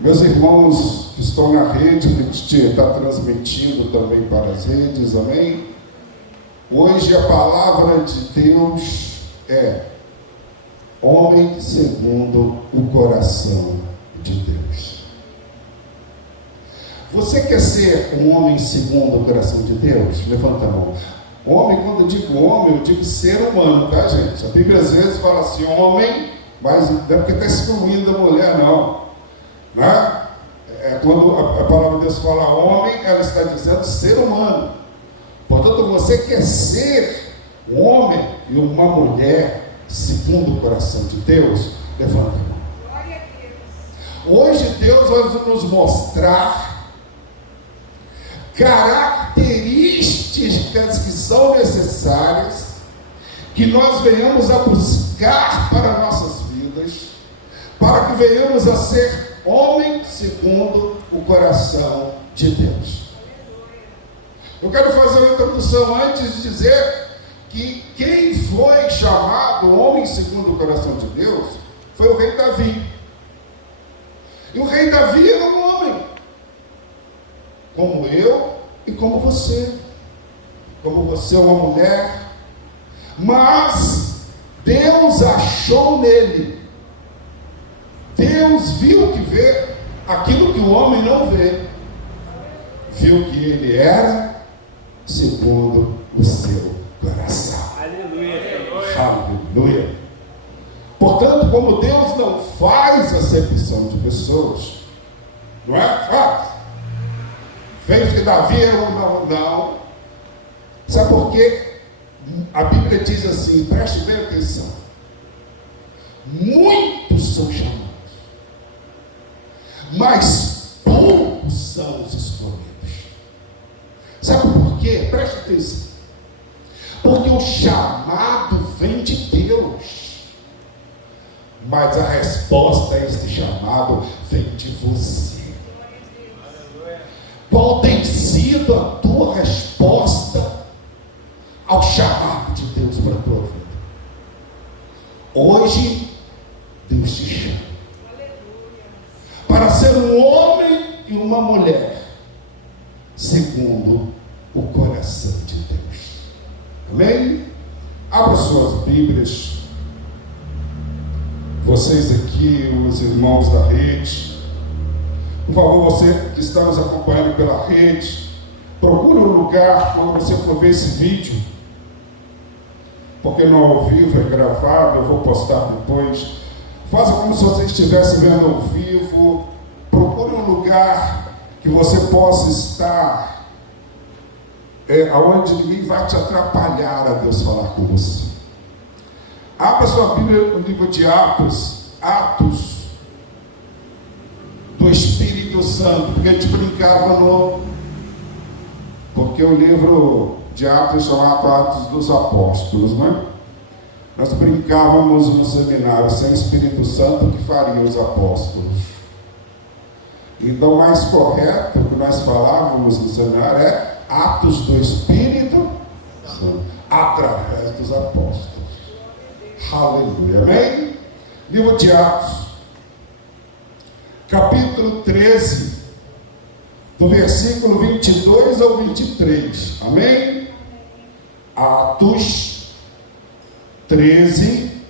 Meus irmãos que estão na rede, a gente está transmitindo também para as redes, amém? Hoje a palavra de Deus é homem segundo o coração de Deus. Você quer ser um homem segundo o coração de Deus? Levanta a mão. Homem, quando eu digo homem, eu digo ser humano, tá, gente? A Bíblia às vezes fala assim, homem, mas não é porque está excluindo a mulher, não. Né? Quando a palavra de Deus fala homem, ela está dizendo ser humano. Portanto, você quer ser um homem e uma mulher segundo o coração de Deus? Levanta a mão. Glória a Deus. Hoje Deus vai nos mostrar características que são necessárias que nós venhamos a buscar para nossas vidas, para que venhamos a ser homem segundo o coração de Deus. Eu quero fazer uma introdução antes de dizer que quem foi chamado homem segundo o coração de Deus foi o rei Davi. E o rei Davi era um homem, como eu e como você. Como você é uma mulher. Mas Deus achou nele. Deus viu que vê aquilo que o homem não vê. Viu que ele era segundo o seu coração. Aleluia. Aleluia. Portanto, como Deus não faz acepção de pessoas, não é? Faz. Fez que Davi era um não. Sabe por quê? A Bíblia diz assim, preste bem atenção. Muitos são chamados, mas poucos são os escolhidos. Sabe por quê? Preste atenção. Porque o chamado vem de Deus, mas a resposta a esse chamado vem de você. Qual tem sido a tua resposta ao chamado de Deus para a tua vida? Hoje, Deus te chama para ser um homem e uma mulher segundo o coração de Deus. Amém? Abra suas Bíblias. Vocês aqui, os irmãos da rede, por favor, você que está nos acompanhando pela rede, procure um lugar quando você for ver esse vídeo, porque não ao vivo, é gravado, eu vou postar depois. Faça como se você estivesse vendo ao vivo. Procure um lugar que você possa estar, onde ninguém vai te atrapalhar a Deus falar com você. Abra sua Bíblia no livro de Atos do Espírito Santo, porque a gente brincava porque o livro de Atos é chamado Atos dos Apóstolos, né? Nós brincávamos no seminário, sem Espírito Santo, o que fariam os apóstolos? Então, o mais correto que nós falávamos no seminário é Atos do Espírito Santo, através dos apóstolos. Aleluia, amém? Livro de Atos, capítulo 13, do versículo 22 ao 23, amém? Atos 13,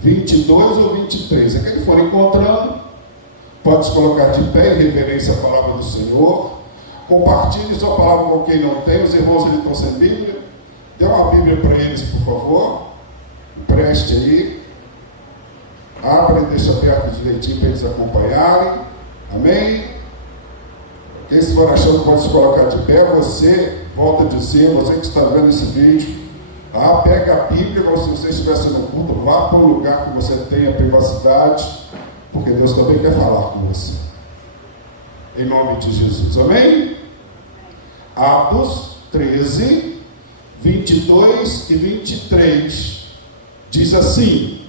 22 ou 23. Aquele for encontrando, pode se colocar de pé em reverência à palavra do Senhor. Compartilhe sua palavra com quem não tem. Os irmãos ali estão sem Bíblia. Dê uma Bíblia para eles, por favor. Preste aí. Abra e deixa aberto direitinho para eles acompanharem. Amém? Quem se for achando pode se colocar de pé. Você, volta a dizer, você que está vendo esse vídeo, pega a Bíblia, como se você estivesse no culto, vá para um lugar que você tenha privacidade, porque Deus também quer falar com você. Em nome de Jesus, amém? Atos 13, 22 e 23, diz assim: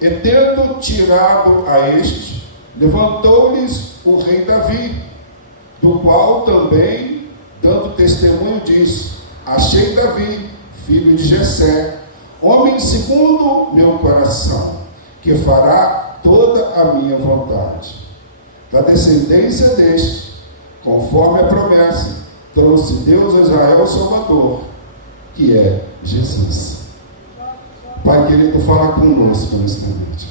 e tendo tirado a este, levantou-lhes o rei Davi, do qual também, dando testemunho, diz: achei Davi, filho de Jessé, homem segundo meu coração, que fará toda a minha vontade. da descendência deste, conforme a promessa, trouxe Deus a Israel o Salvador, que é Jesus. Pai querido, fala conosco nesta noite.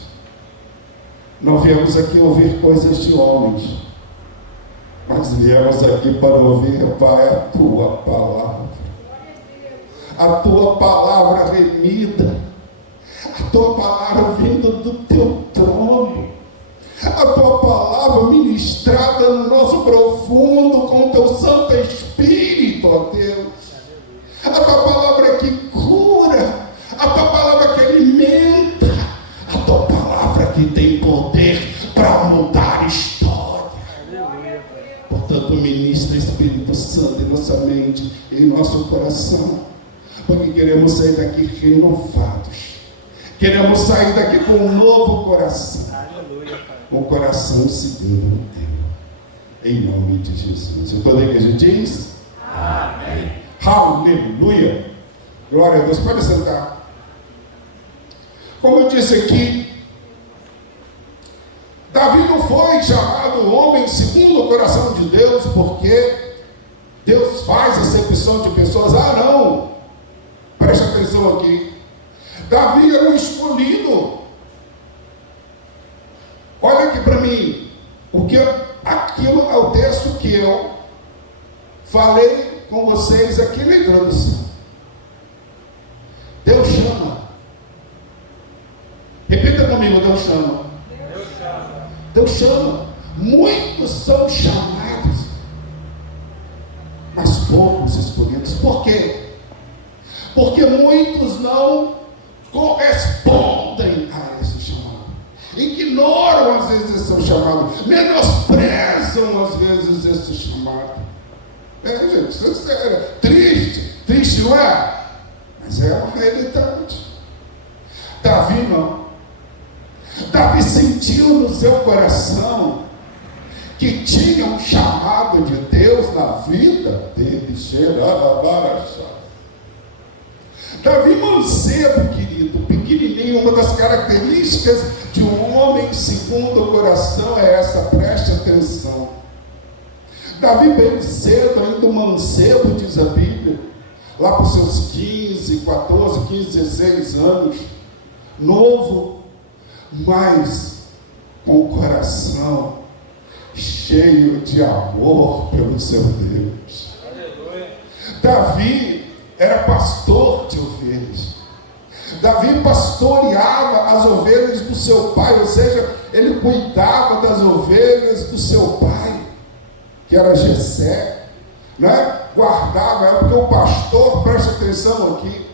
Não viemos aqui ouvir coisas de homens, mas viemos aqui para ouvir, Pai, a Tua palavra. A Tua palavra remida, a Tua palavra vindo do Teu trono, a Tua palavra ministrada no nosso profundo com o Teu Santo Espírito, ó Deus. A Tua palavra que cura, a Tua palavra que alimenta, a Tua palavra que tem poder para mudar história. Portanto, ministra, Espírito Santo, em nossa mente, em nosso coração, porque queremos sair daqui renovados. Queremos sair daqui com um novo coração. Um coração seguro no Teu. Em nome de Jesus. E toda a igreja diz? Amém. Aleluia. Glória a Deus. Pode sentar. Como eu disse aqui, Davi não foi chamado homem segundo o coração de Deus, porque Deus faz acepção de pessoas. Ah, não. Preste atenção aqui. Davi era um escolhido. Olha aqui para mim, aquilo é o texto que eu falei com vocês aqui na introdução. Deus chama. Repita comigo, Deus chama. Deus chama. Deus chama. Muitos são chamados, mas poucos escolhidos. Por quê? Porque muitos não correspondem a esse chamado. Ignoram às vezes esse chamado, menosprezam às vezes esse chamado. Gente, isso é triste, não é? Mas é uma realidade. Davi não. Davi sentiu no seu coração que tinha um chamado de Deus na vida dele. Davi mancebo, querido, pequenininho. Uma das características de um homem segundo o coração é essa, preste atenção. Davi bem cedo, ainda mancebo, diz a Bíblia, lá para os seus 15, 14, 15, 16 anos, novo, mas com o coração cheio de amor pelo seu Deus. Aleluia. Davi era pastor de ovelhas. Davi pastoreava as ovelhas do seu pai, ou seja, ele cuidava das ovelhas do seu pai, que era Jessé, né? Guardava, porque o pastor, preste atenção aqui,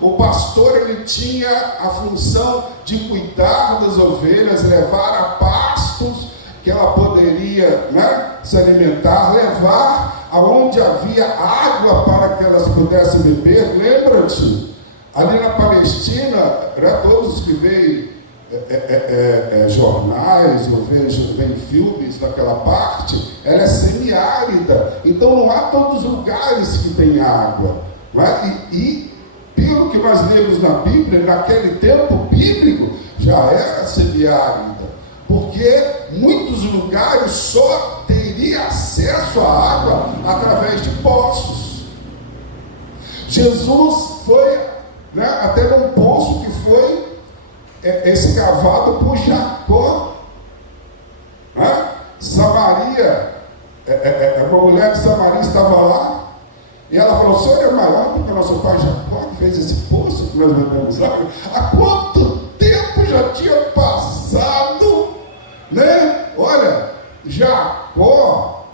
o pastor ele tinha a função de cuidar das ovelhas, levar a pastos que ela poderia, né, se alimentar, levar aonde havia água para que elas pudessem beber. Lembra-te, ali na Palestina, todos que veem jornais ou veem filmes daquela parte, ela é semiárida, então não há todos os lugares que tem água, não é? E pelo que nós lemos na Bíblia, naquele tempo bíblico já era semiárida, porque muitos lugares só teria acesso à água através de poços. Jesus foi, né, até num poço que foi escavado por Jacó, né? Samaria, uma mulher de Samaria estava lá, e ela falou: o senhor é maior do que o nosso pai Jacó, que fez esse poço que nós bebemos água. Há quanto tempo já tinha passado, né? Olha, Jacó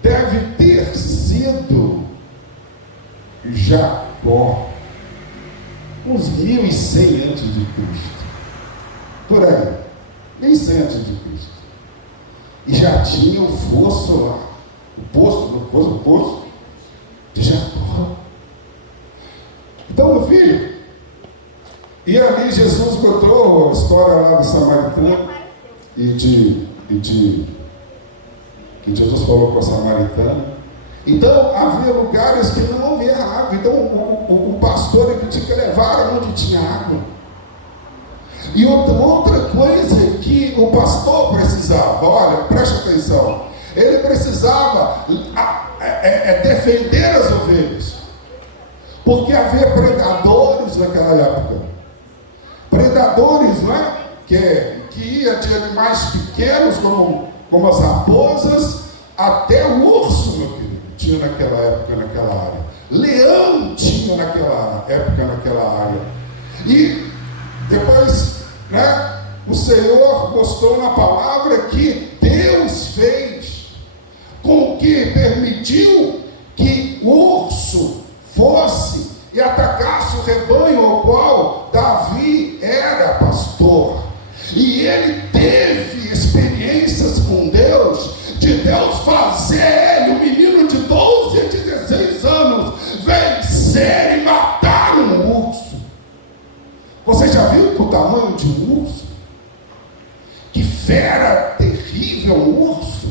deve ter sido uns 1100 antes de Cristo, por aí, 1100 antes de Cristo, e já tinha o fosso lá, o poço de Jacó. Então, meu filho, e ali Jesus contou a história lá do samaritano que Jesus falou com a samaritana. Então havia lugares que não havia água, então o pastor ele tinha que levar onde tinha água. E outra coisa é que o pastor precisava, olha, preste atenção, ele precisava defender as ovelhas, porque havia predadores naquela época, predadores, não é? Que ia de animais pequenos, como as raposas, até o urso, meu querido, tinha naquela época, naquela área. Leão tinha naquela época, naquela área. E depois, né, o Senhor mostrou na palavra que Deus fez com que permitiu que o urso fosse e atacasse o rebanho ao qual Davi era pastor. E ele teve experiências com Deus, de Deus fazer ele, um menino de 12 a 16 anos, vencer e matar um urso. Você já viu o tamanho de um urso? Que fera terrível um urso.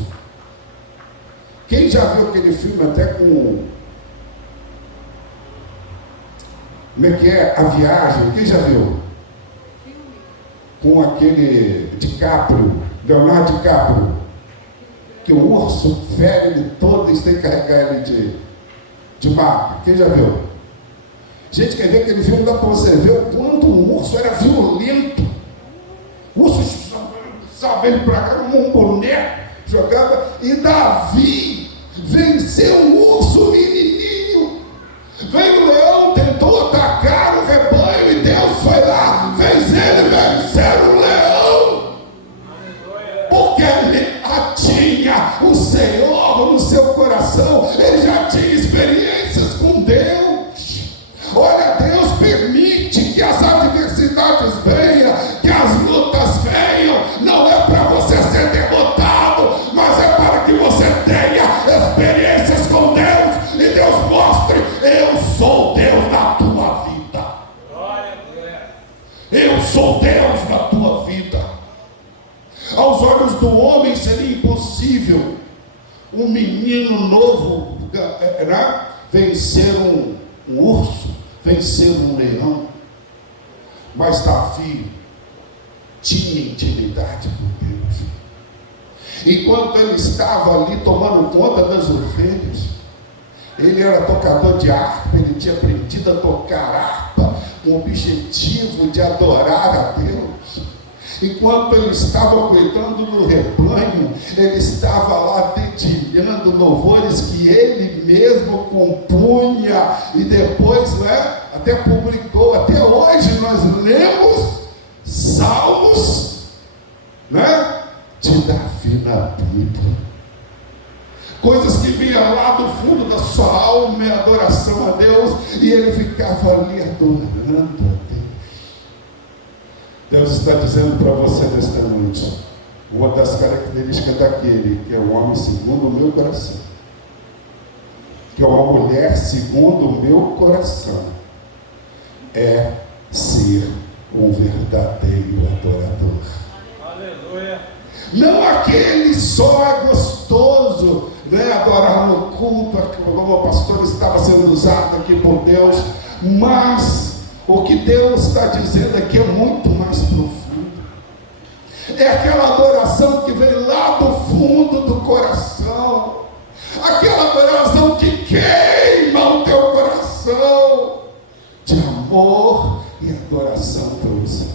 Quem já viu aquele filme até com... Como é que é? A Viagem. Quem já viu? Com aquele DiCaprio, Leonardo DiCaprio, que o urso fere ele todo e você tem que carregar ele de barco. Quem já viu? Gente, quer ver aquele filme? Dá para você ver o quanto o urso era violento. O urso salva ele para cá como um boneco, jogava. E Davi venceu um urso menininho. Veio o leão, tentou atacar o rebanho e Deus foi lá, vencer o leão. Porque ele tinha o Senhor no seu coração, ele já tinha experiências com Deus. Olha, Deus permite que as adversidades venham, que as lutas venham, não é para você ser derrotado, mas é para que você tenha experiências com Deus, e Deus mostre: eu sou Deus na tua vida. Eu sou Deus na tua vida. Aos olhos do homem seria impossível um menino novo vencer um urso, vencer um leão. Mas Davi tinha intimidade com Deus. Enquanto ele estava ali tomando conta das ovelhas, ele era tocador de harpa, ele tinha aprendido a tocar harpa com o objetivo de adorar a Deus. Enquanto ele estava cuidando do rebanho, ele estava lá dedilhando louvores que ele mesmo compunha e depois, até publicou. Até hoje nós lemos salmos, de Davi na Bíblia. Coisas que vinham lá do fundo da sua alma em adoração a Deus, e ele ficava ali adorando a Deus. Deus está dizendo para você nesta noite, uma das características daquele que é um homem segundo o meu coração, que é uma mulher segundo o meu coração, é ser um verdadeiro adorador. Aleluia. Não aquele só é gostoso, adorar no culto, como o pastor estava sendo usado aqui por Deus, mas o que Deus está dizendo aqui é muito mais profundo. É aquela adoração que vem lá do fundo do coração, aquela adoração que queima o teu coração de amor e adoração pelo Senhor.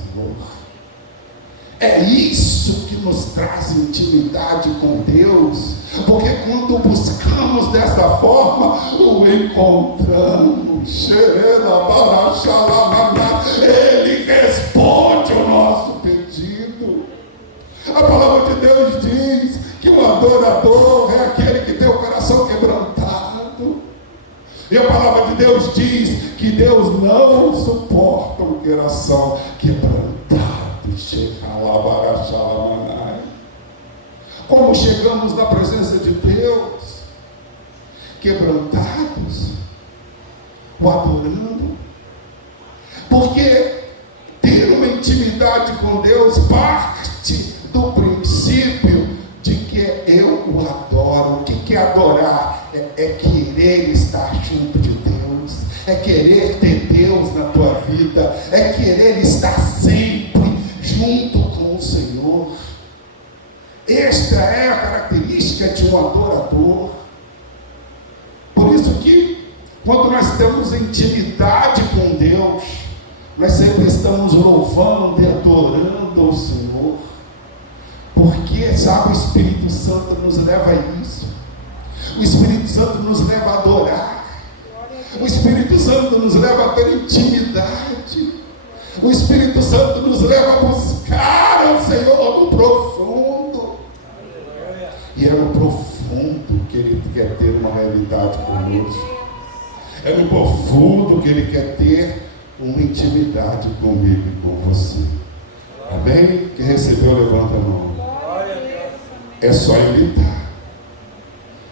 É isso que nos traz intimidade com Deus, porque quando buscamos dessa forma, o encontramos. Ele responde o nosso pedido. A palavra de Deus diz que o adorador é aquele que tem o coração quebrantado. E a palavra de Deus diz que Deus não suporta o coração quebrantado. Como chegamos na presença de Deus? Quebrantados, o adorando. Porque ter uma intimidade com Deus parte do princípio de que eu o adoro. O que é adorar? É querer estar junto de Deus, é querer ter Deus na tua vida, é querer estar sempre junto com o Senhor. Esta é a característica de um adorador. Por isso que, quando nós temos intimidade com Deus, nós sempre estamos louvando e adorando o Senhor, porque, sabe, o Espírito Santo nos leva a isso. O Espírito Santo nos leva a adorar. O Espírito Santo nos leva a ter intimidade. O Espírito Santo nos leva a buscar o Senhor no profundo. E é no profundo que Ele quer ter uma realidade conosco. É no profundo que Ele quer ter uma intimidade comigo e com você. Amém? Quem recebeu, levanta a mão. É só imitar.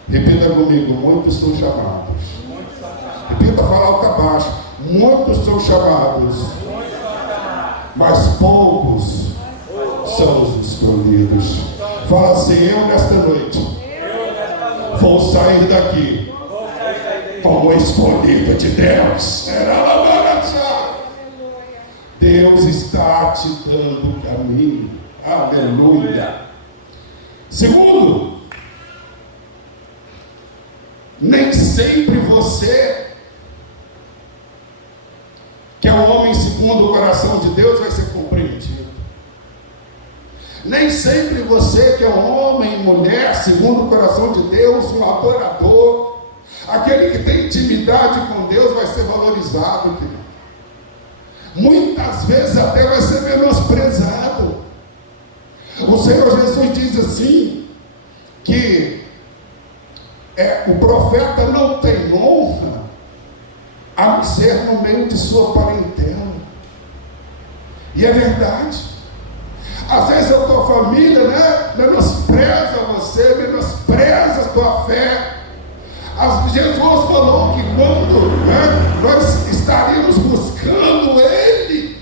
Repita comigo: muitos são chamados. Repita, fala alto e baixo. Muitos são chamados, mas poucos são os escolhidos. Fala assim: eu nesta noite vou sair daqui como escolhido de Deus. Deus está te dando o caminho. Aleluia. Segundo, nem sempre você, que é um homem segundo o coração de Deus, vai ser compreendido. Nem sempre você, que é um homem e mulher segundo o coração de Deus, um adorador, aquele que tem intimidade com Deus, vai ser valorizado, querido. Muitas vezes até vai ser menosprezado. O Senhor Jesus diz assim, que o profeta não tem honra a não ser no meio de sua parentela. E é verdade. Às vezes a tua família, menospreza você, menospreza a tua fé. Jesus falou que quando nós estaríamos buscando Ele,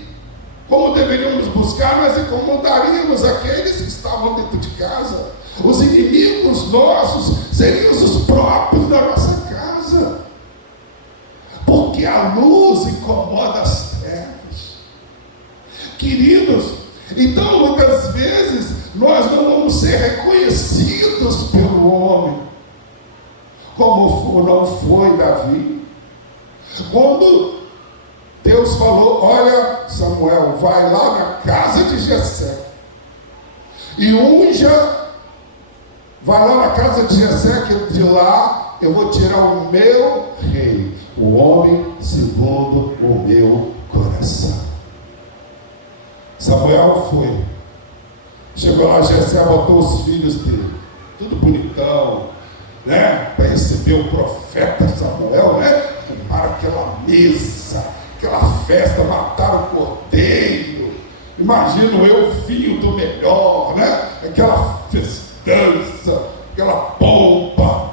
como deveríamos buscar, nós incomodaríamos aqueles que estavam dentro de casa. Os inimigos nossos seriam os próprios da nossa casa, porque a luz incomoda as trevas, queridos. Então muitas vezes nós não vamos ser reconhecidos pelo homem, como não foi Davi. Quando Deus falou: olha, Samuel, vai lá na casa de Jessé e unja. Vai lá na casa de Jessé, que de lá eu vou tirar o meu rei, o homem segundo o meu coração. Samuel foi. Chegou lá, Jessé botou os filhos dele, tudo bonitão, para receber o profeta Samuel, Arrumaram aquela mesa, aquela festa, mataram o cordeiro. Imagino eu, filho do melhor, aquela festança, aquela pompa.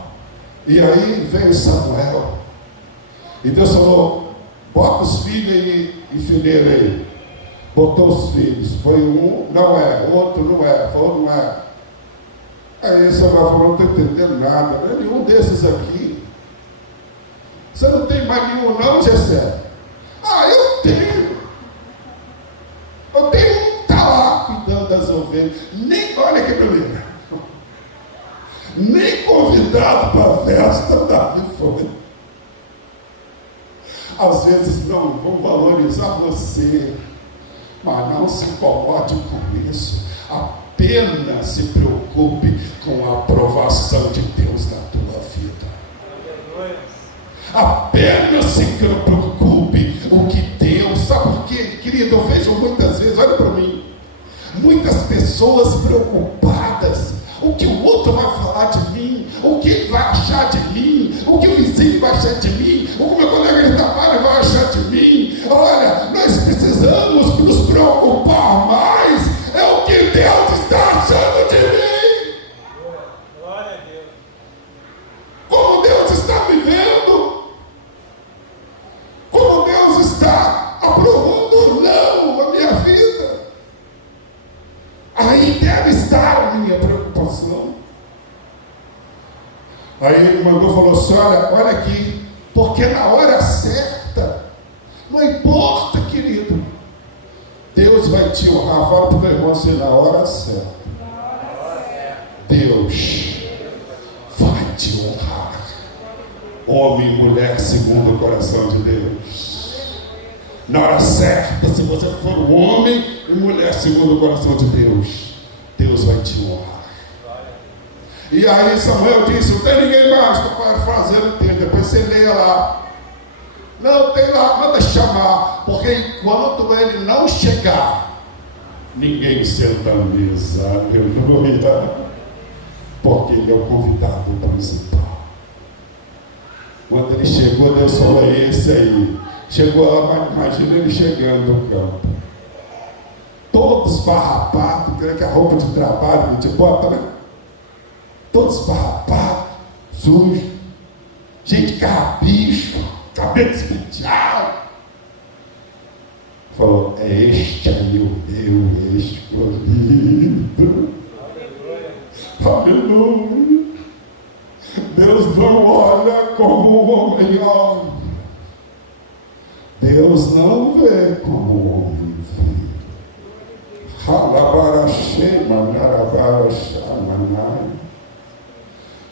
E aí veio Samuel. E Deus falou: bota os filhos aí em fileira aí. Botou os filhos. Foi um, não é, outro não é, falou não é. Aí Samuel falou: não estou entendendo nada, não é nenhum desses aqui. Você não tem mais nenhum não, Jessé? Eu tenho. Eu tenho um que está lá cuidando das ovelhas. Nem, olha que primeiro, nem convidado para a festa Davi foi. Às vezes não vão valorizar você, mas não se incomode com isso. Apenas se preocupe com a aprovação de Deus na tua vida. Apenas se preocupe o que Deus, sabe por quê, querido? Eu vejo muitas vezes, olha para mim, muitas pessoas preocupadas: o que o outro vai falar de mim, o que ele vai achar de mim, o que o vizinho vai achar de mim, o que o meu colega de trabalho vai achar de mim. Olha, nós precisamos nos preocupar mais o que Deus está achando de mim. Glória a Deus. Como Deus está me vendo, como Deus está aprovando ou não a minha vida. Aí deve estar a minha preocupação. Aí ele mandou, falou assim: olha aqui, porque na hora certa, não importa, querido, Deus vai te honrar. Fala para o teu irmão assim: na hora certa, Deus vai te honrar. Homem e mulher segundo o coração de Deus. Na hora certa, se você for um homem e mulher segundo o coração de Deus, Deus vai te honrar. E aí Samuel disse: não tem ninguém mais para fazer o texto. Depois você leia lá. Não tem lá, manda chamar, porque enquanto ele não chegar, ninguém senta à mesa. Aleluia. Porque ele é o convidado principal. Quando ele chegou, Deus falou: é esse aí. Chegou lá, imagina ele chegando no campo, todo esfarrapado, que a roupa de trabalho que te bota, né? Todo esfarrapado, sujo, gente carrapicho, cabelo despenteado. Falou: é este aí o meu escolhido. Aleluia. Deus não olha como o homem olha. Deus não vê como o homem vê.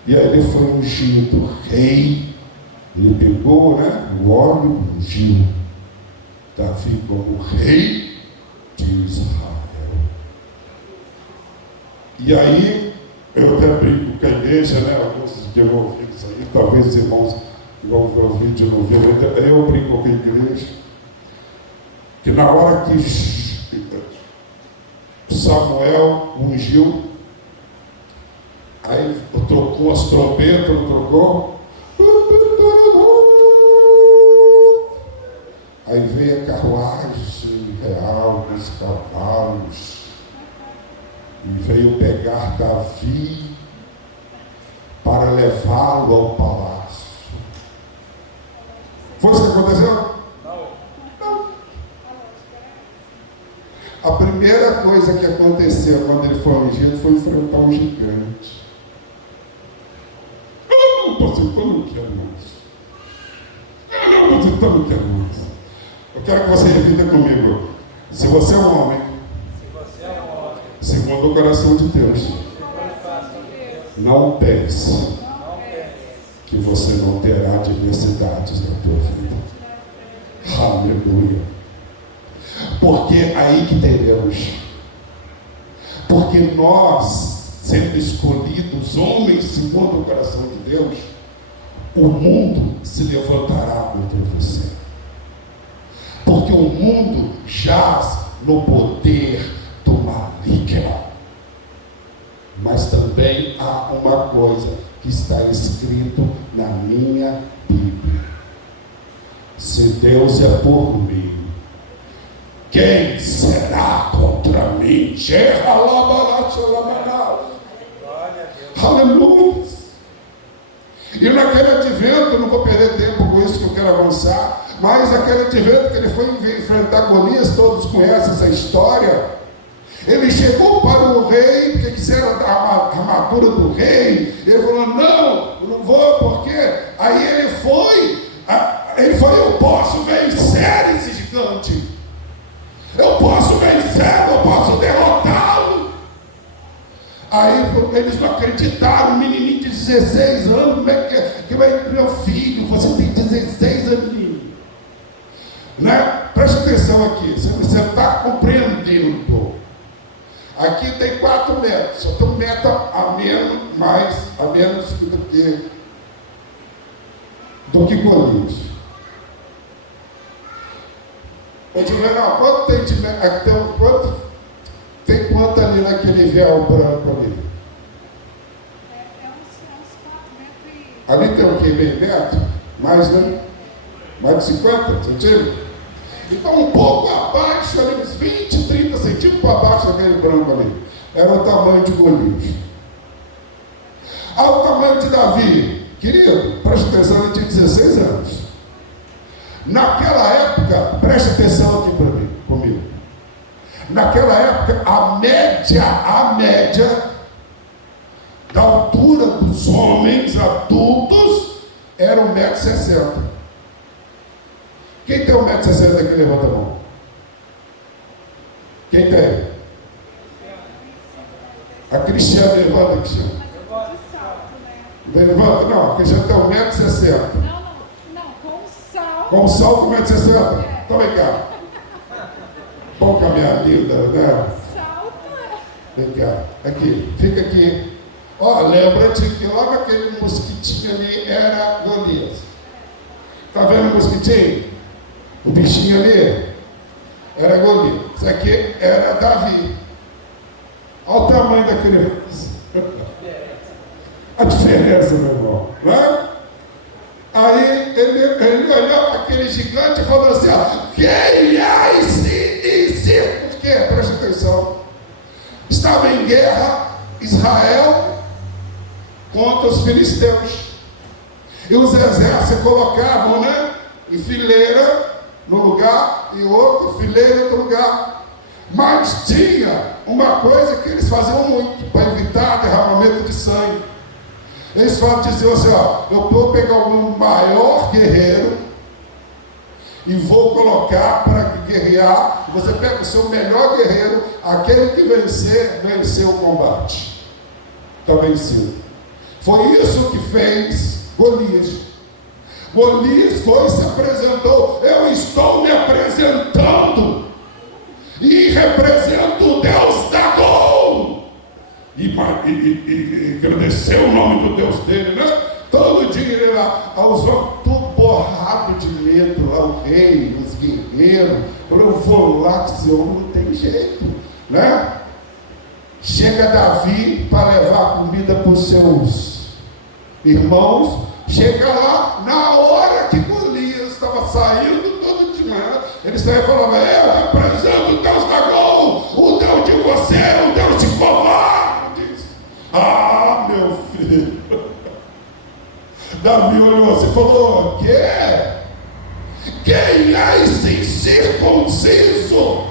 E aí ele foi ungido rei. Ele pegou, o óleo, ungiu Davi como rei de Israel. E aí, eu até brinco com a igreja, alguns que eu vou ouvir isso aí, talvez os irmãos vão ver o vídeo no vídeo. Eu brinco com a igreja, que na hora que Samuel ungiu, aí trocou as trombetas, não trocou? Aí veio a carruagem real com os cavalos e veio pegar Davi para levá-lo ao palácio. Foi isso que aconteceu? Não. A primeira coisa que aconteceu quando ele foi ungido foi enfrentar um gigante. Eu não estou citando o que é mais. Eu não estou citando o que é mais. Eu quero que você repita comigo. Se você é um homem, segundo o coração de Deus, não pense que você não terá adversidades na tua vida. Aleluia. Porque aí que tem Deus. Porque nós, sendo escolhidos, homens segundo o coração de Deus, o mundo se levantará contra você. Porque o mundo jaz no poder do maligno. Mas também há uma coisa que está escrito na minha Bíblia: se Deus é por mim, quem será contra mim? Aleluia. E naquele advento, não vou perder tempo com isso que eu quero avançar, mas naquele advento que ele foi enfrentar Golias, todos conhecem essa história. Ele chegou para o rei, porque quiseram a armadura do rei. Ele falou: não, eu não vou, porque aí ele foi, eu posso vencer esse gigante. Eu posso vencer, eu posso derrotá-lo. Aí eles não acreditaram, um menininho de 16 anos, como é que vai, meu filho, você tem 16 anos, Preste atenção aqui, você está compreendendo. Aqui tem 4 metros, só tem 1 metro a menos do que Golias. Eu digo: não, quanto tem de metro? Tem quanto ali naquele véu branco ali? Uns 4 metros. Ali tem o quê? Meio metro? Mais, né? Mais de 50 centímetros? Então, um pouco abaixo, ali, uns 20, 30 centímetros para baixo daquele branco ali, era o tamanho de Golias. Ao tamanho de Davi, querido, preste atenção, ele tinha 16 anos. Naquela época, preste atenção aqui para mim, comigo. Naquela época, a média da altura dos homens adultos era 1,60 m. Quem tem 1,60 m aqui, levanta a mão. Quem tem? A Cristiane levanta, Cristiane. Levanta, não, a Cristiane tem 1,60 m. Não, com salto. Com salto 1,60 m. Então vem cá. Vamos com a minha linda, né? Vem cá, aqui, fica aqui. Ó, lembra-te que logo aquele mosquitinho ali era Golias. Tá vendo o mosquitinho? O bichinho ali era Golias. Isso aqui era Davi. Olha o tamanho da criança. A diferença, meu irmão. Né? Aí ele olhou para aquele gigante e falou assim: ó, quem é esse? Por quê? Presta atenção. Estava em guerra Israel contra os filisteus. E os exércitos se colocavam, né, em fileira no lugar e outro fileira em outro lugar. Mas tinha uma coisa que eles faziam muito para evitar derramamento de sangue. Eles diziam assim: ó, eu vou pegar o maior guerreiro e vou colocar para guerrear. Você pega o seu melhor guerreiro, aquele que venceu o combate. Está vencido. Foi isso que fez Golias. Golias foi e se apresentou: eu estou me apresentando e represento o Deus Dagon. E agradeceu o nome do Deus dele, né? Todo dia ele lá, aos homens, tudo borrado de medo, lá o rei, os guerreiros. Eu vou lá que esse homem não tem jeito, né? Chega Davi para levar comida para os seus irmãos. Chega lá, na hora que Golias estava saindo todo de manhã, ele saiu e falava: eu represento o Deus Dagon, o Deus de você, o Deus de covardes. Ah, meu filho. Davi olhou assim e falou: quem é esse incircunciso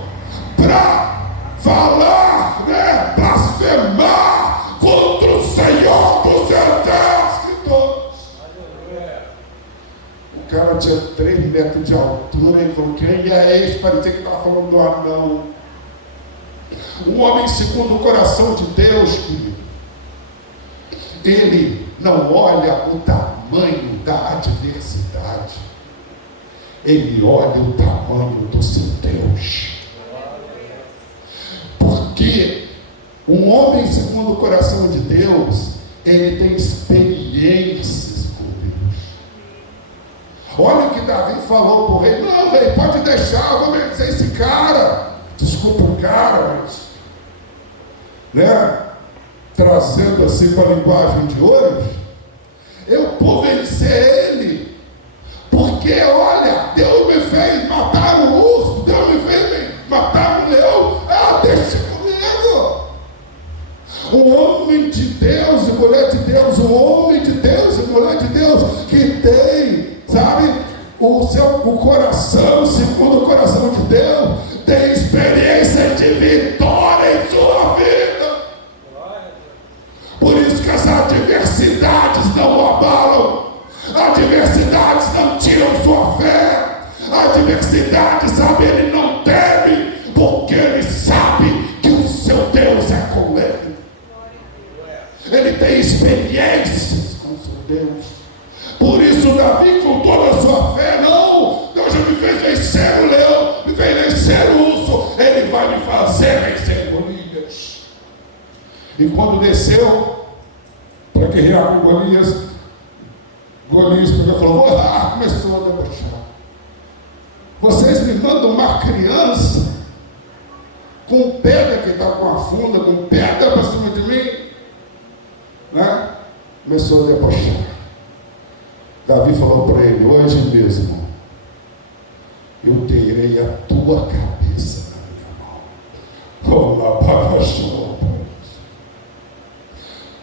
para falar, né, blasfemar contra o Senhor dos exércitos? O cara tinha 3 metros de altura. Ele falou: quem é esse? Parecia que estava falando do anão. Um homem segundo o coração de Deus, querido. Ele não olha o tamanho da adversidade, ele olha o tamanho do seu Deus. Porque um homem segundo o coração de Deus, ele tem experiências com Deus. Olha o que Davi falou para o rei: não, rei, pode deixar, eu vou vencer esse cara. Desculpa o cara, mas, né, trazendo assim para a linguagem de hoje, eu vou vencer ele, porque olha, Deus me fez matar um urso, Deus me fez matar um leão. Deixa comigo. Um homem de Deus e mulher de Deus, um homem de Deus e mulher de Deus que tem, sabe, o coração segundo o coração de Deus, tem experiência de vitória em sua vida. Por isso que as adversidades não o abalam, adversidades não tiram sua fé, adversidades, sabe, ele não teme, porque ele sabe que o seu Deus é com ele. Ele tem experiências com o seu Deus. Por isso Davi, com toda a sua fé: não, Deus já me fez vencer o leão, me fez vencer o urso, ele vai me fazer vencer Golias. E quando desceu para guerrear com Golias, Golias falou: começou a debochar. Vocês me mandam uma criança com pedra, que está com a funda, com pedra para cima de mim, né? Começou a debochar. Davi falou para ele: hoje mesmo eu terei a tua cabeça na minha mão.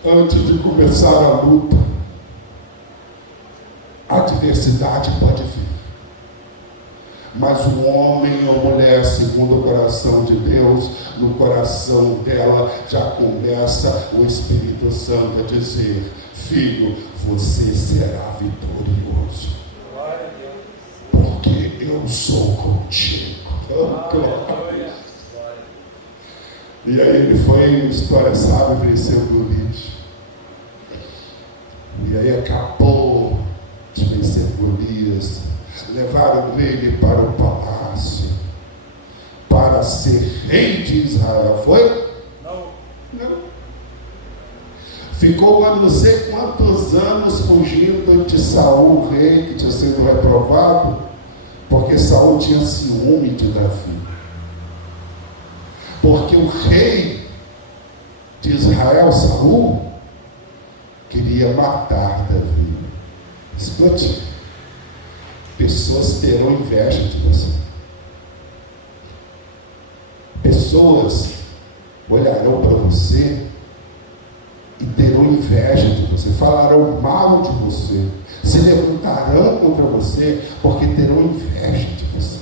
Antes de começar a luta, a adversidade pode vir, mas o homem ou mulher segundo o coração de Deus, no coração dela já começa o Espírito Santo a dizer: filho, você será vitorioso, porque eu sou contigo. E aí ele foi, história sabe, venceu Golias. E aí acabou de vencer Golias. Levaram ele para o palácio para ser rei de Israel. Foi? Não. Ficou há não sei quantos anos fugindo de Saul, o rei que tinha sido reprovado, porque Saul tinha ciúme de Davi. Porque o rei de Israel, Saul, queria matar Davi. Escute, pessoas terão inveja de você. Pessoas olharão para você e terão inveja de você, falarão mal de você, se levantarão contra você, porque terão inveja de você.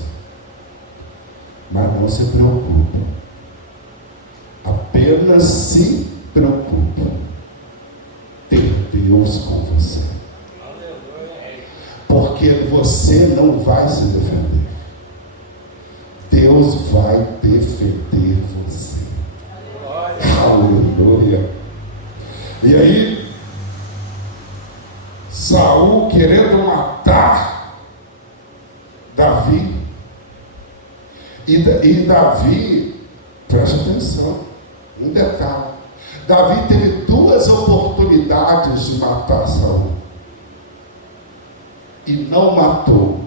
Mas não se preocupe. Apenas se preocupe ter Deus com você. Porque você não vai se defender. Deus vai defender você. Aleluia. E aí, Saul querendo matar Davi. E Davi, preste atenção, um detalhe. Davi teve duas oportunidades de matar Saul. E não matou.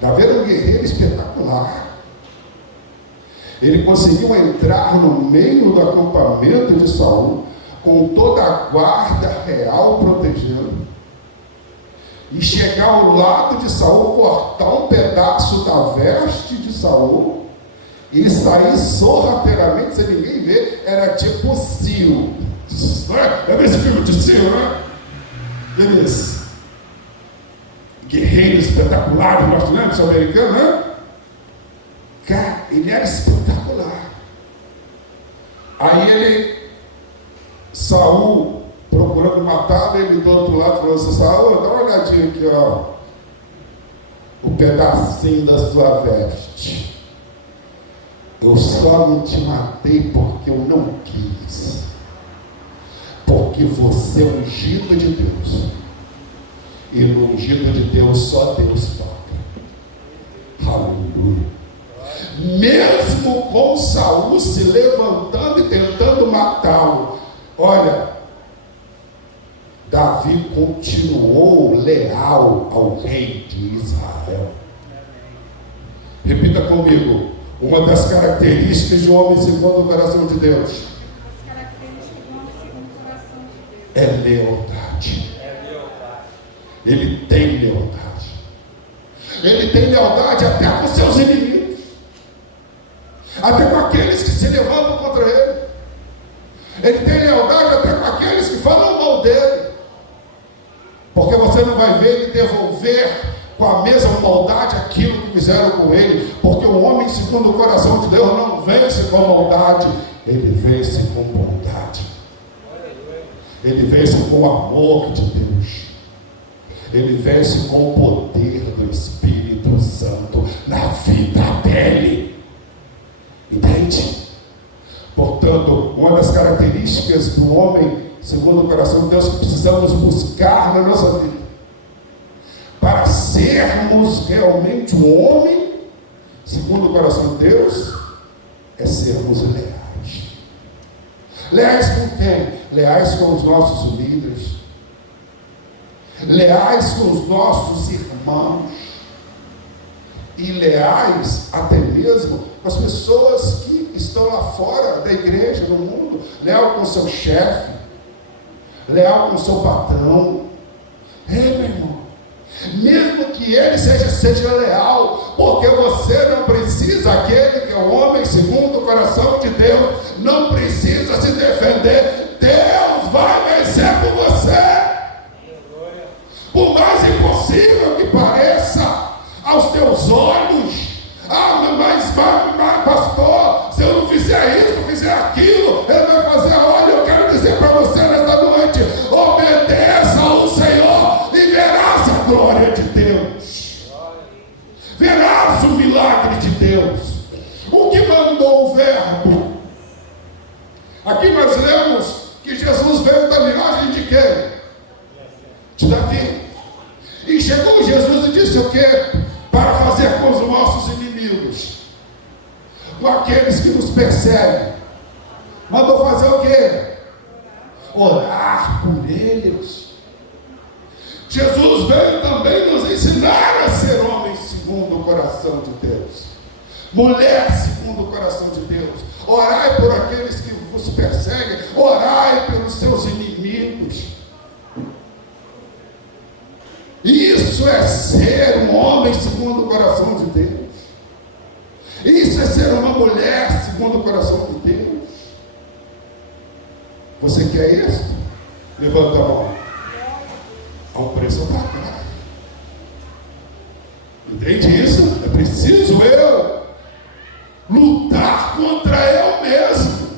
Davi era um guerreiro espetacular. Ele conseguiu entrar no meio do acampamento de Saul, com toda a guarda real protegendo, e chegar ao lado de Saul, cortar um pedaço da veste de Saul e sair sorrateiramente sem ninguém ver. Era tipo Sil. É esse filme de Sil, né? Eles guerreiros espetaculares norte-americanos, né? Cara, ele era espetacular. Aí Saul procurando matá-lo, ele do outro lado falou assim: Saul, dá uma olhadinha aqui, ó, o pedacinho da sua veste. Eu só não te matei porque eu não quis, porque você é ungido de Deus, e no ungido de Deus só Deus toca. Aleluia. Mesmo com Saul se levantando e tentando matá-lo, olha, Davi continuou leal ao rei de Israel. Repita comigo: uma das características de um homem segundo o coração de Deus é lealdade. Ele tem lealdade. Ele tem lealdade até com seus inimigos, até com aqueles que se levantam contra ele. Ele tem lealdade até com aqueles que falam mal dele, porque você não vai ver ele devolver com a mesma maldade aquilo que fizeram com ele, porque o homem segundo o coração de Deus não vence com maldade, ele vence com bondade, ele vence com o amor de Deus, ele vence com o poder do Espírito Santo na vida dele. Entende? Portanto, uma das características do homem segundo o coração de Deus que precisamos buscar na nossa vida, para sermos realmente um homem segundo o coração de Deus, é sermos leais. Leais com quem? Leais com os nossos líderes, leais com os nossos irmãos, e leais até mesmo com as pessoas que estão lá fora da igreja, no mundo. Leal com o seu chefe, leal com o seu patrão. Meu irmão, mesmo que ele seja leal, porque você não precisa, aquele que é o homem segundo o coração de Deus, não precisa se defender. Deus vai vencer por você. Por mais impossível que pareça aos teus olhos. Mas pastor, se eu não fizer isso, não fizer aquilo, ele vai fazer. Olha, eu quero dizer para você nesta noite: obedeça ao Senhor e verás a glória de Deus, verás o milagre de Deus. O que mandou o verbo aqueles que nos perseguem. Mandou fazer o quê? Orar por eles. Jesus veio também nos ensinar a ser homens segundo o coração de Deus, mulher segundo o coração de Deus. Orai por aqueles que vos perseguem, orai pelos seus inimigos. Isso é ser um homem segundo o coração de Deus. Isso é ser uma mulher segundo o coração de Deus. Você quer isso? Levanta a mão. Há um preço a pagar. Entende isso? É preciso eu lutar contra eu mesmo.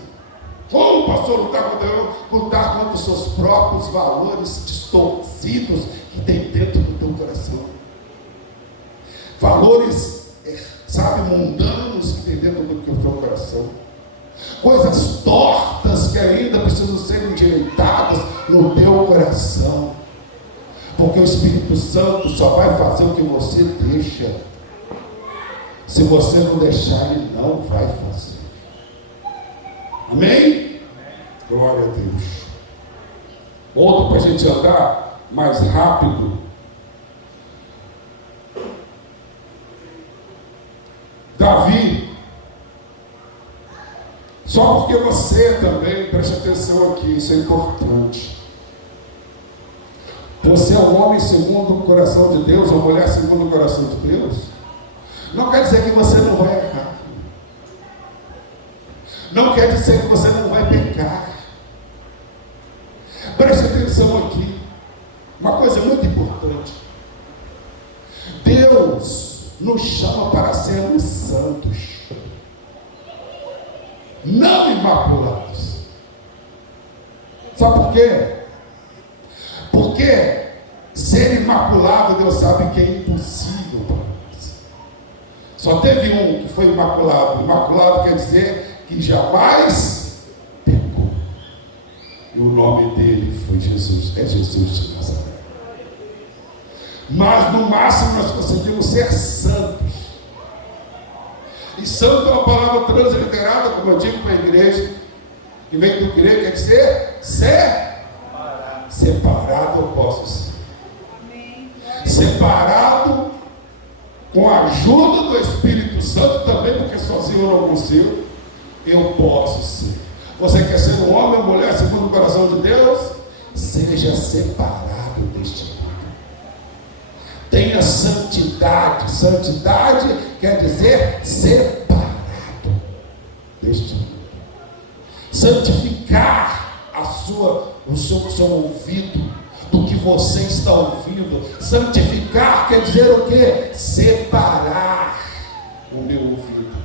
Como, pastor, lutar contra eu? Lutar contra os seus próprios valores distorcidos que tem dentro do teu coração. Valores, mundanos que tem dentro do teu coração. Coisas tortas que ainda precisam ser endireitadas no teu coração. Porque o Espírito Santo só vai fazer o que você deixa. Se você não deixar, Ele não vai fazer. Amém? Glória a Deus. Outro para a gente andar mais rápido. Davi. Só porque você também, preste atenção aqui, isso é importante. Você é um homem segundo o coração de Deus, uma mulher segundo o coração de Deus, não quer dizer que você não vai errar. Não quer dizer que você não vai pecar. Preste atenção aqui. Uma coisa muito importante. Deus nos chama para sermos santos, não imaculados. Sabe por quê? Porque ser imaculado, Deus sabe que é impossível para nós. Só teve um que foi imaculado. Imaculado quer dizer que jamais pecou. E o nome dele foi Jesus. É Jesus de Nazaré. Mas no máximo nós conseguimos ser santos. E santo é uma palavra transliterada, como eu digo para a igreja, que vem do grego, quer dizer separado eu posso ser. Separado com a ajuda do Espírito Santo também, porque sozinho eu não consigo, eu posso ser. Você quer ser um homem ou mulher segundo o coração de Deus? Seja separado deste mundo. Tenha santidade. Santidade quer dizer separado deste mundo. Santificar o seu ouvido do que você está ouvindo. Santificar quer dizer o quê? Separar o meu ouvido.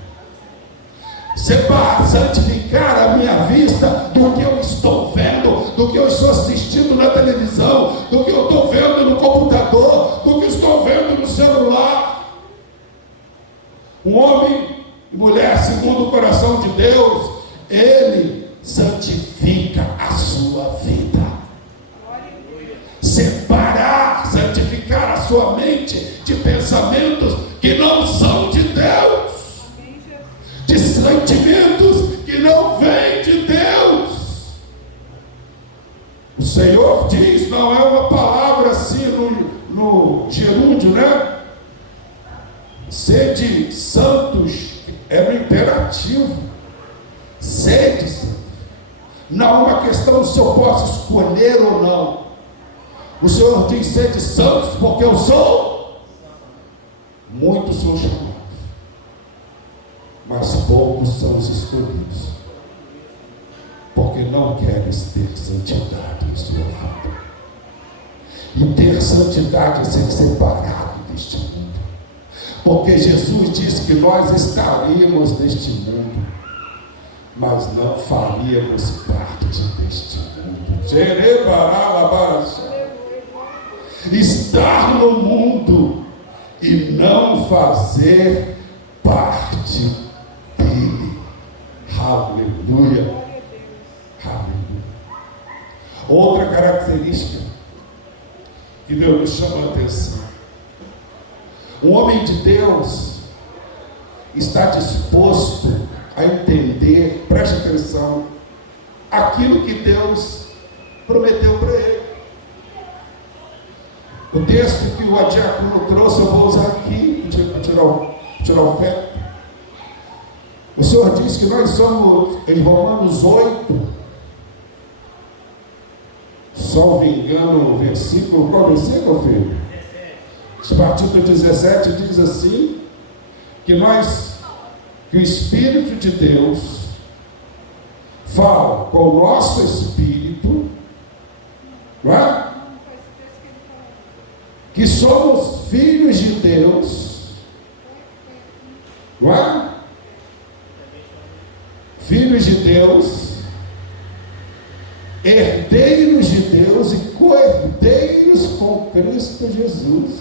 Santificar a minha vista do que eu estou vendo, do que eu estou assistindo na televisão, do que eu estou vendo no computador, do que eu estou vendo no celular. Um homem e mulher segundo o coração de Deus, ele santifica a sua vida. Separar, santificar a sua mente de pensamentos que não são de Deus, de sentimentos que não vêm de Deus. O Senhor diz, não é uma palavra assim no gerúndio, né? Sede santos, é no imperativo. Sede santos. Não é uma questão se eu posso escolher ou não. O Senhor diz, sede santos, porque eu sou. Muitos são chamados, mas poucos são os escolhidos, porque não queres ter santidade em sua vida. E ter santidade é ser separado deste mundo, porque Jesus disse que nós estaríamos neste mundo, mas não faríamos parte deste mundo. Estar no mundo e não fazer parte dele. Aleluia. Aleluia. Outra característica que Deus nos chama a atenção: um homem de Deus está disposto a entender, preste atenção, aquilo que Deus prometeu para ele. O texto que o diácono trouxe, eu vou usar aqui, para tirar o pé. O Senhor diz que nós somos, em Romanos 8, salvo engano, qual versículo, filho? A partir do 17 diz assim, que o Espírito de Deus fala com o nosso Espírito, não é? Que somos filhos de Deus, não é? Filhos de Deus, herdeiros de Deus e co-herdeiros com Cristo Jesus,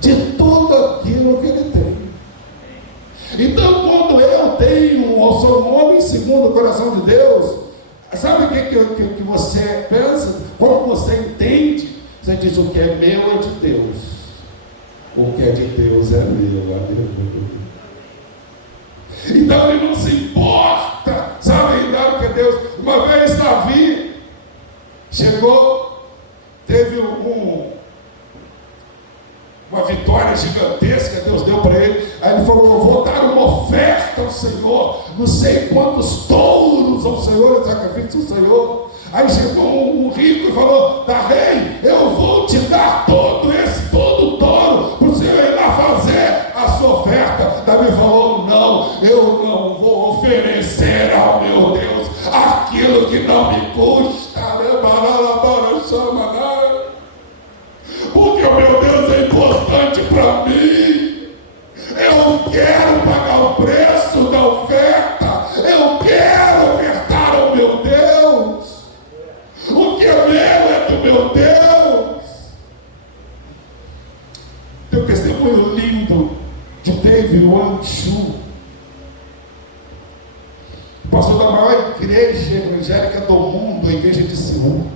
de tudo aquilo que Ele tem. Então, quando eu sou um homem segundo o coração de Deus, sabe o que você pensa? Quando você entende, você diz: o que é meu é de Deus, o que é de Deus é meu. Aleluia. Então ele não se importa, sabe, em dar o que é Deus. Uma vez Davi chegou, teve uma vitória gigantesca, Deus deu para ele. Aí ele falou: eu vou dar uma oferta ao Senhor, não sei quantos touros ao Senhor, sacrifício ao Senhor. Aí chegou um rico e falou: tá, rei, eu vou te dar todo o touro para o Senhor ir lá fazer a sua oferta. Davi falou: não, eu não vou oferecer ao meu Deus aquilo que não me custa, porque o meu Deus é importante para mim. Eu quero pagar o preço da oferta, eu quero ofertar ao meu Deus. O que é meu é do meu Deus. Tem um testemunho lindo de David Wang Shu, pastor da maior igreja evangélica do mundo, a igreja de Seul.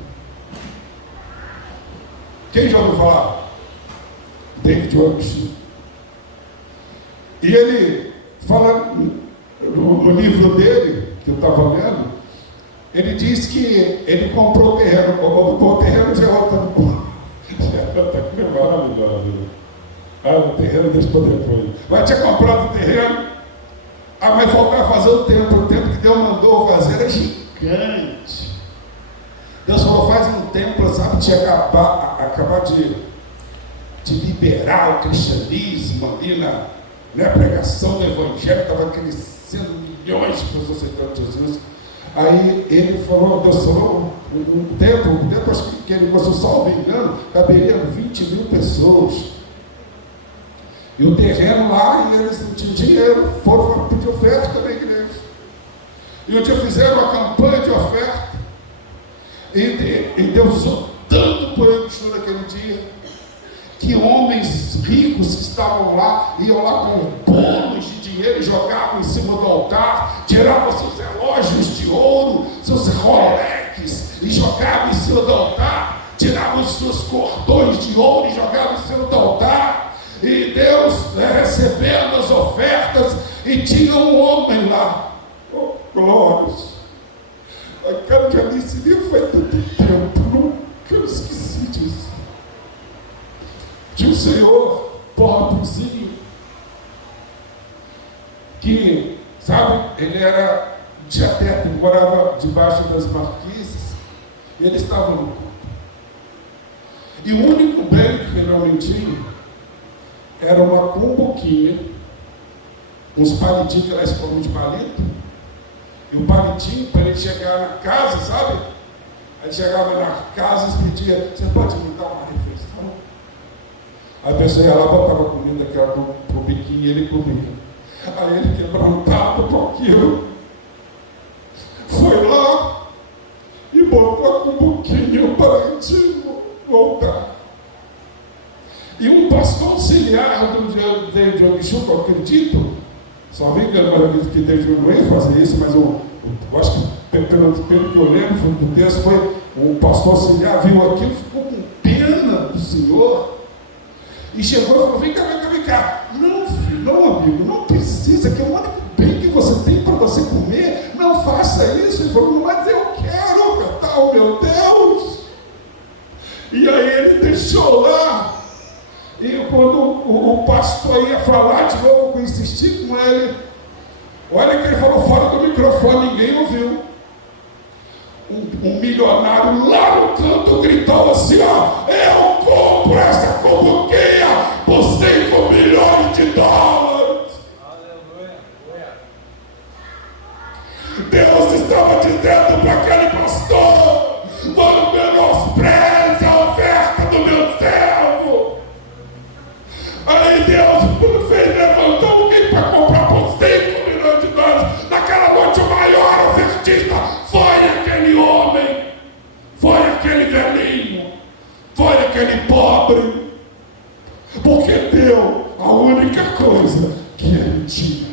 Quem já ouviu falar? David Wang Shu. E ele fala no livro dele, que eu estava lendo, ele diz que ele comprou o terreno. O terreno já é outra coisa maravilhosa. O terreno deixa para depois. Mas tinha comprado o terreno, mas faltava fazer o templo que Deus mandou fazer é gigante. Deus falou: faz um templo, sabe, tinha acabar de liberar o cristianismo ali na pregação do evangelho, estava crescendo, milhões de pessoas aceitando Jesus. Aí ele falou: Deus falou, um templo, acho que ele gostou, salvo engano, caberia 20 mil pessoas. E o terreno lá, e eles não tinham dinheiro, foram pedir oferta na igreja. E um dia fizeram uma campanha de oferta, e Deus usou tanto poder naquele dia, que homens ricos que estavam lá, iam lá com bolos de dinheiro e jogavam em cima do altar, tiravam seus relógios de ouro, seus Rolex, e jogavam em cima do altar, tiravam os seus cordões de ouro e jogavam em cima do altar. E Deus, recebendo as ofertas, e tinha um homem lá, glórias. Aquela que ali esse livro foi tanto tempo, nunca eu esqueci disso. De um senhor pobrezinho, que, sabe, ele era diateto, morava debaixo das marquises, e ele estava no culto. E o único bem que ele realmente tinha era uma cumbuquinha, uns palitinhos que elas comem de palito, e o palitinho para ele chegar na casa, sabe? Aí chegava na casa e pedia: você pode me dar uma refeição? Aí a pessoa ia lá, botava comida que era pro biquinho e ele comia. Aí ele, quebrantado com aquilo, foi lá e botou a cumbuquinha, o palitinho no altar. E um pastor auxiliar do David Wang Shu, que eu acredito, só me engano que David não ia fazer isso, mas eu acho que pelo que eu lembro do texto, foi o pastor auxiliar, viu aquilo, ficou com pena do Senhor, e chegou e falou: vem cá. Não, filho, não, amigo, não precisa, que é o único bem que você tem para você comer, não faça isso. Ele falou, mas eu quero cantar o meu Deus. E aí ele deixou lá. E quando o pastor ia falar de novo, eu insisti com ele. Olha que ele falou fora do microfone, ninguém ouviu. Um milionário lá no canto gritou assim, ó, eu compro essa cumbuquinha por 5 milhões de dólares. Deus estava dizendo para aquele pastor, não menospreze a oferta do meu servo. Aí Deus levantou alguém para comprar por 5 milhões de dólares. Naquela noite o maior ofertista foi aquele homem, foi aquele velhinho, foi aquele pobre, porque deu a única coisa que ele tinha.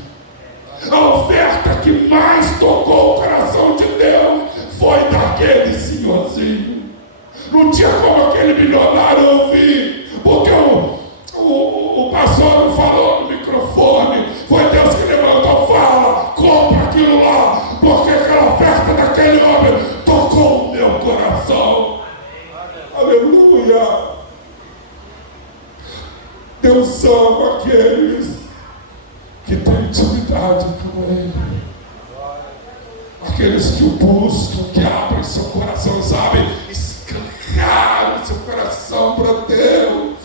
A oferta que mais tocou o coração de Deus foi daquele senhorzinho. Não tinha como aquele milionário ouvir, porque o pastor não falou no microfone. Foi Deus que levantou, fala, compra aquilo lá, porque aquela oferta daquele homem tocou o meu coração. Aleluia. Deus ama aqueles que têm intimidade com Ele, aqueles que o buscam, que abrem seu coração, sabem, escancaram seu coração para Deus.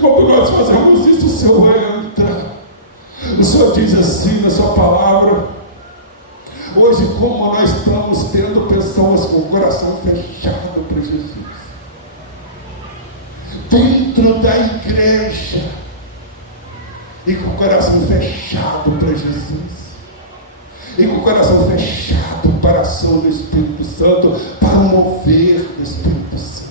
Quando nós fazemos isso, o Senhor entra. O Senhor diz assim na sua palavra, hoje como nós estamos tendo pessoas com o coração fechado para Jesus, dentro da igreja, e com o coração fechado para Jesus, e com o coração fechado para a ação do Espírito Santo, para o mover do Espírito Santo.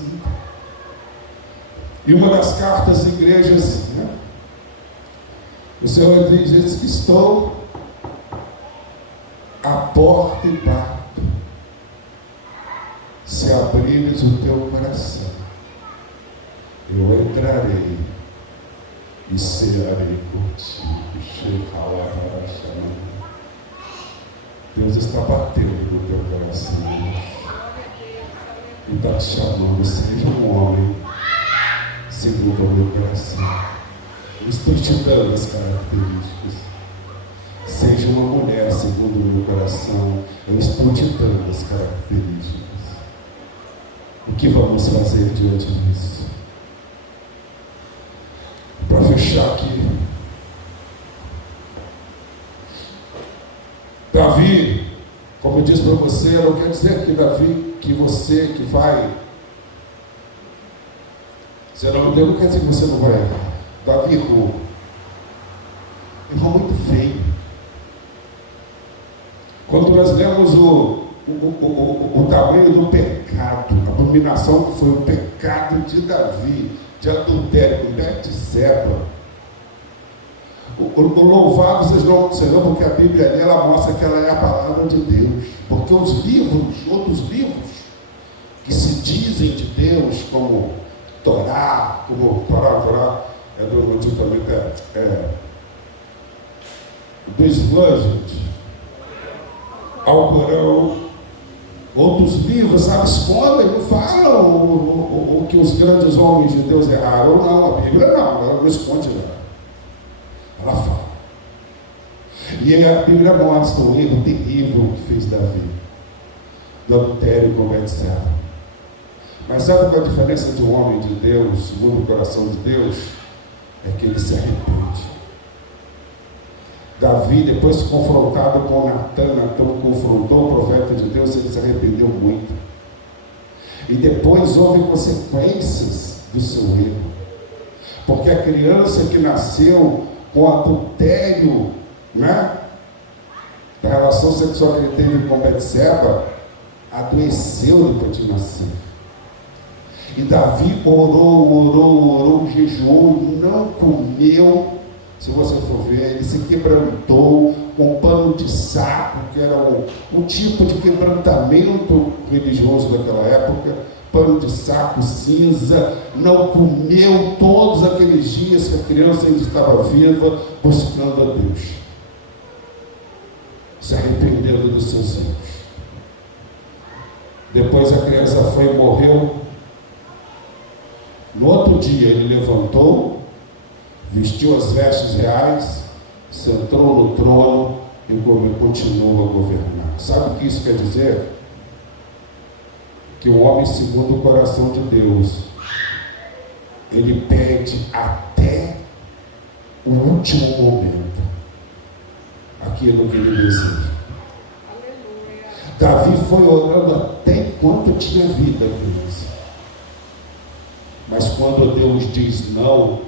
E uma das cartas de igrejas, né? O Senhor diz que estou à porta e bato. Se abrires o teu coração, eu entrarei e cearei contigo. Deus está batendo no teu coração e está te chamando, seja um homem segundo o meu coração. Eu estou te dando as características. Seja uma mulher segundo o meu coração. Eu estou te dando as características. O que vamos fazer diante disso? Para fechar aqui, Davi, como eu disse para você, eu não quero dizer que Davi, que você que vai, você não quer dizer que você não vai errar. Davi errou muito feio. Quando nós lemos o tamanho do pecado, a abominação que foi o pecado de Davi, de adultério com Betseba, o louvado vocês não serão, porque a Bíblia ela mostra que ela é a palavra de Deus. Porque os livros, outros livros que se dizem de Deus, como Torá, é do Antigo Testamento, do Spurgeon, ao Corão, outros livros, sabe, escondem, não falam o que os grandes homens de Deus erraram. Não, a Bíblia não, ela não esconde nada. Ela fala. E a Bíblia mostra o erro terrível que fez Davi, do adultério com Betseba. Mas sabe qual a diferença de um homem de Deus, segundo o coração de Deus? É que ele se arrepende. Davi, depois confrontado com Natan confrontou o profeta de Deus, ele se arrependeu muito. E depois houve consequências do seu erro. Porque a criança que nasceu com adultério, né, da relação sexual que ele teve com Betseba, adoeceu depois de nascer. E Davi orou, jejuou e não comeu. Se você for ver, ele se quebrantou com pano de saco, que era um tipo de quebrantamento religioso daquela época, pano de saco cinza, não comeu todos aqueles dias que a criança ainda estava viva, buscando a Deus. se arrependendo dos seus erros. Depois a criança foi e morreu. No outro dia ele levantou, vestiu as vestes reais, sentou no trono e continuou a governar. Sabe o que isso quer dizer? Que o homem segundo o coração de Deus, ele pede até o último momento aquilo que ele deseja. Davi foi orando até enquanto tinha vida, queridos. Mas quando Deus diz não,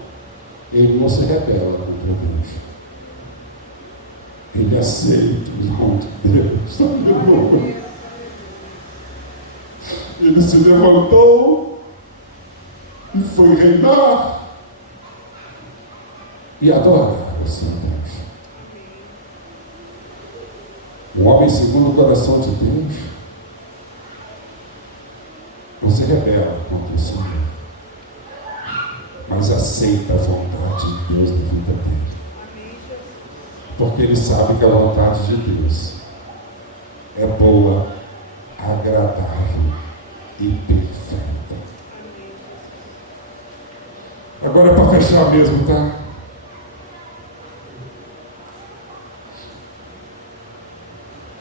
ele não se rebela contra Deus. Ele aceita o não de Deus. Aleluia. Ele se levantou e foi reinar e adorar o Senhor Deus. Um homem segundo o coração de Deus não se rebela contra o Senhor, mas aceita a vontade de Deus na vida dele, porque ele sabe que a vontade de Deus é boa, agradável e perfeita. Agora é para fechar mesmo, tá?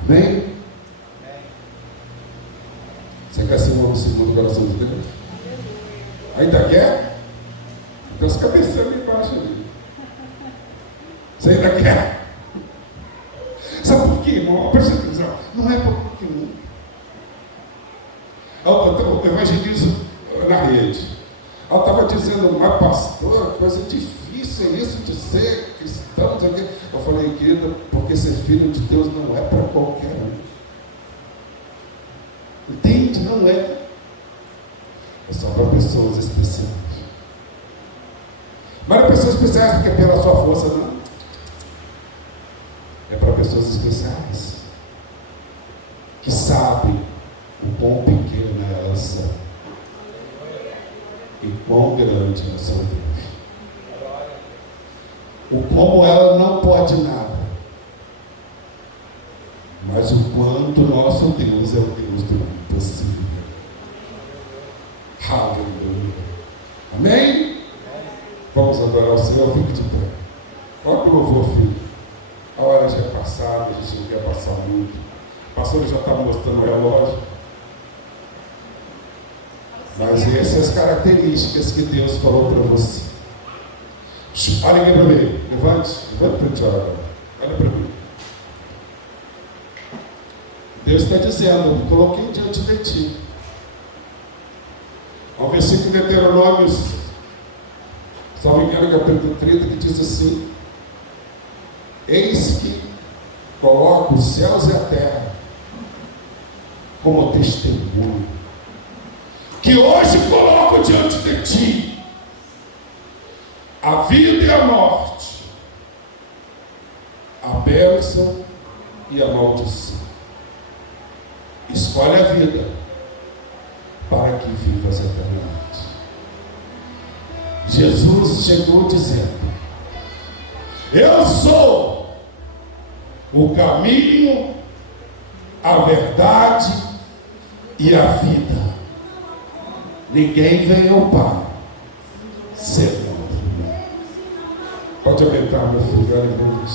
Amém? Você quer ser um homem segundo o coração de Deus? Ainda quer? Então as cabeças ali embaixo ali. Você ainda quer? Sabe por quê, irmão? Presta atenção. Não é porque não. Eu evangelizo na rede. Ela estava dizendo, mas pastor, coisa difícil é isso de ser cristão. Eu falei, querida, porque ser filho de Deus não é para qualquer um. Entende? Não é. É só para pessoas especiais. Mas não é pessoas especiais porque é pela sua força, não. É para pessoas especiais que sabem o quão pequena elas são e quão grande é o seu Deus, o como ela não pode nada, mas o quanto nosso Deus é o Deus do impossível. Aleluia. Amém? Vamos adorar o Senhor. Fique de pé. Olha o louvor, filho. A hora já é passada, a gente não quer passar muito. O pastor já está mostrando o relógio. Mas essas características que Deus falou para você. Olha aqui para mim. Levante para gente olhar agora. Olha para mim. Deus está dizendo, coloquei diante de ti. Há um versículo de Deuteronômio, se não me engano, capítulo 30, que diz assim: eis que coloco os céus e a terra como testemunho, que hoje coloco diante de ti a vida e a morte, a bênção e a maldição. Escolhe a vida para que vivas eternamente. Jesus chegou dizendo: eu sou o caminho, a verdade e a vida. Ninguém vem ao Pai senão por mim. Pode aumentar, meu filho, aleluia.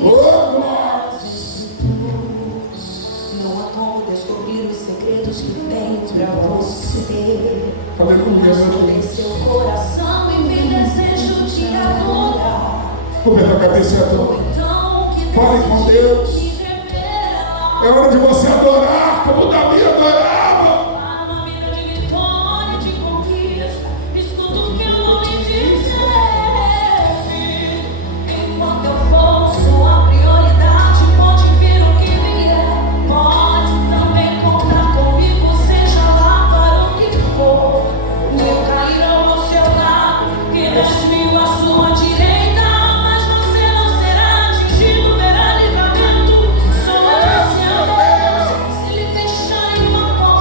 Oh, glória. Não há como descobrir os segredos que tenho pra você. Aleluia. Em seu coração e me desejo te adorar. Curva a cabeça a tua. Então que Fale com Deus. É hora de você adorar como Davi adorava. uma vida de vitória, de conquista. Escuta o que eu vou te dizer, filho. Enquanto eu for sua prioridade, pode vir o que vier. Pode também contar comigo, seja lá para o que for. Eu cairão ao seu lado, que 10.000 à sua direita, mas você não será atingido, verá livramento. Sou esse a Deus. Se lhe fecharem uma porta,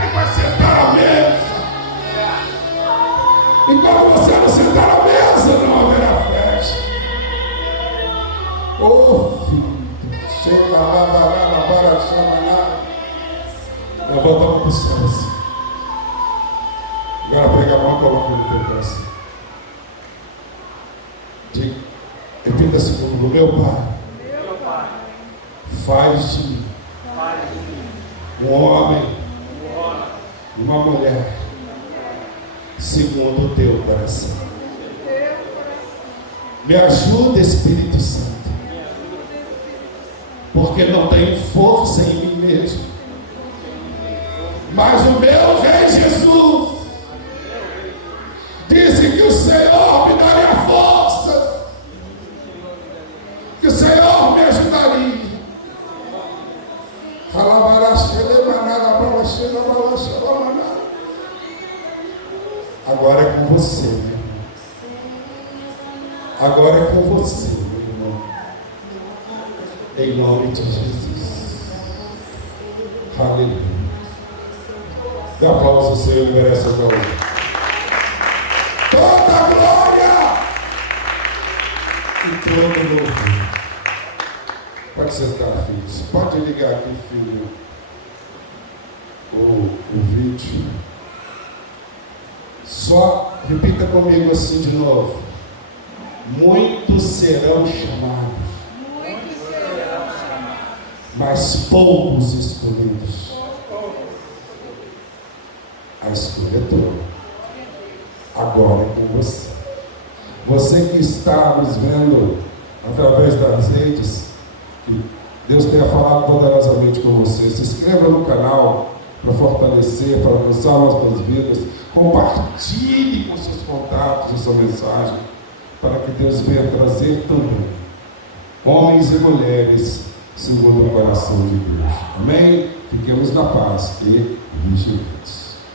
que vai sentar à mesa. E quando você não sentar à mesa, não haverá festa. Ô filho, chega lá, para chamar. Levanta a mão para o céu assim. Agora pega a mão e coloca no teu coração. Repita assim comigo: meu Pai, faz de mim um homem e uma mulher segundo o teu coração. Me ajuda, Espírito Santo, porque não tenho força em mim mesmo, mas o meu Rei Jesus disse que o Senhor me daria força, que o Senhor me ajudaria. Agora é com você, meu irmão. Agora é com você, meu irmão. Em nome de Jesus. Aleluia. Dê aplauso ao Senhor, ele merece aplauso. Toda a glória e todo louvor. Pode sentar, filhos. Pode ligar aqui, filho, o vídeo. Só repita comigo assim de novo: muitos serão chamados, mas poucos escolhidos. A escolha é tua. Agora é com você. Você que está nos vendo através das redes, que Deus tenha falado poderosamente com você. Se inscreva no canal para fortalecer, para alcançar nossas vidas. Compartilhe com seus contatos essa mensagem, para que Deus venha trazer também homens e mulheres segundo o coração de Deus. Amém? Fiquemos na paz e vigilemos.